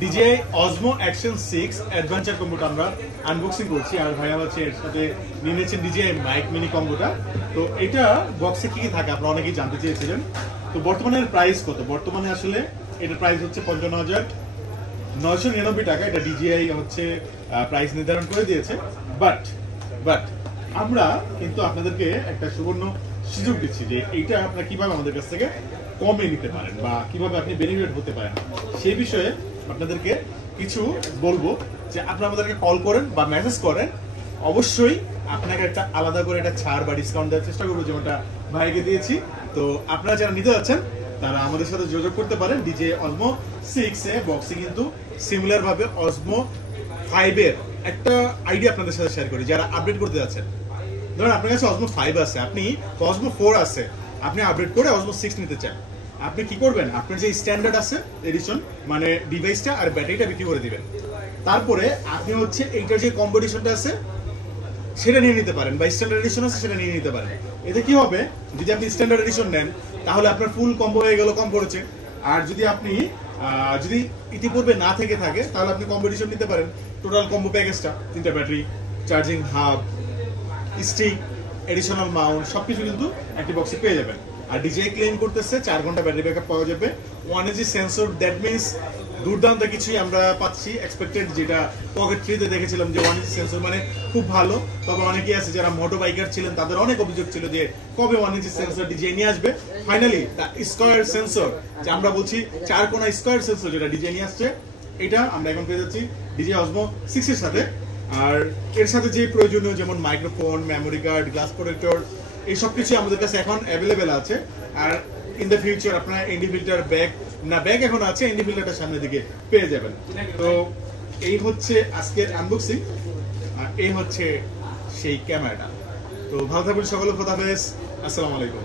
DJI Osmo Action 6 adventure কম্বোটা আমরা unboxing করছি আর ভাইয়া হচ্ছে এর সাথে নিয়ে নিয়েছেন DJI মাইক মিনি কম্বোটা। তো এটা বক্সে কি কি থাকে আপনারা অনেকেই জানতে চেয়েছিলেন। তো বর্তমানে এর প্রাইস কত? বর্তমানে আসলে এটার প্রাইস হচ্ছে 55,999 টাকা। এটা DJI হচ্ছে প্রাইস নির্ধারণ করে দিয়েছে। বাট আমরা কিন্তু আপনাদেরকে একটা সুবর্ণ সুযোগ দিচ্ছি যে এইটা আপনারা কিভাবে আমাদের কাছ থেকে কমে নিতে পারেন বা কিভাবে আপনি বেনিফিট হতে পারেন সেই বিষয়ে আপনাদেরকে কিছু বলবো। যে আপনারা আমাদেরকে কল করেন বা মেসেজ করেন, অবশ্যই আপনাকে একটা আলাদা করে একটা ছাড় বা ডিসকাউন্ট দেওয়ার চেষ্টা করবো, যেমনটা ভাইকে দিয়েছি। তো আপনারা যারা নিতে যাচ্ছেন তারা আমাদের সাথে যোগাযোগ করতে পারেন। DJI Osmo 6 এ বক্সে কিন্তু সিমিলার ভাবে Osmo 5 এর একটা আইডিয়া আপনাদের সাথে শেয়ার করি। যারা আপডেট করতে যাচ্ছেন, ধরুন আপনার কাছে Osmo 5 আছে, আপনি Osmo 4 আছে, আপনি আপডেট করে Osmo 6 নিতে চান, আপনি কি করবেন? আপনার যে স্ট্যান্ডার্ড আছে এডিশন মানে ডিভাইসটা আর ব্যাটারিটা বিক্রি করে দিবেন। তারপরে আপনি হচ্ছে এইটার যে কম্পিটিশনটা আছে সেটা নিয়ে নিতে পারেন বা স্ট্যান্ডার্ড এডিশন আছে সেটা নিয়ে নিতে পারেন। এতে কি হবে, যদি আপনি স্ট্যান্ডার্ড এডিশন নেন তাহলে আপনার ফুল কম্বো হয়ে গেল কম খরচে। আর যদি আপনি যদি ইতিপূর্বে না থেকে থাকে তাহলে আপনি কম্পিটিশন নিতে পারেন। টোটাল কম্বো প্যাকেজটা 3টা battery, charging hub, stick, additional Mount সবকিছু কিন্তু একটি বক্সে পেয়ে যাবেন। আর DJI ক্লেম করতেছে 4 ঘন্টা ব্যাটারি ব্যাকআপ পাওয়া যাবে, 1 AG সেন্সর। দ্যাট মিনস দুর্দান্ত কিছুই আমরা পাচ্ছি এক্সপেক্টেড, যেটা পকেট 3 তে দেখেছিলাম যে 1 AG সেন্সর মানে খুব ভালো। তবে অনেকেই আছে যারা মোটো বাইকার ছিলেন, তাদের অনেক অভিযোগ ছিল যে কবে 1 AG সেন্সর DJI নিয়ে আসবে। ফাইনালি স্কয়ার সেন্সর, যে আমরা বলছি 4 কোণা স্কয়ার সেন্সর যেটা DJI নিয়ে আসছে, এটা আমরা এখন পেয়ে যাচ্ছি DJI Osmo 6 এর সাথে। আর এর সাথে যে প্রয়োজনীয় যেমন microphone, memory card, glass protector, এই সব কিছু আমাদের কাছে এখন অ্যাভেলেবেল আছে। আর ইন দ্য ফিউচার আপনারা এনডি ফিল্টার ব্যাগ এখন আছে, এনডি ফিল্টারটা সামনের দিকে পেয়ে যাবেন। তো এই হচ্ছে আজকের আনবক্সিং আর এই হচ্ছে সেই ক্যামেরাটা। তো ভালো থাকবেন সকলে, খোদা হাফেজ, আসসালামু আলাইকুম।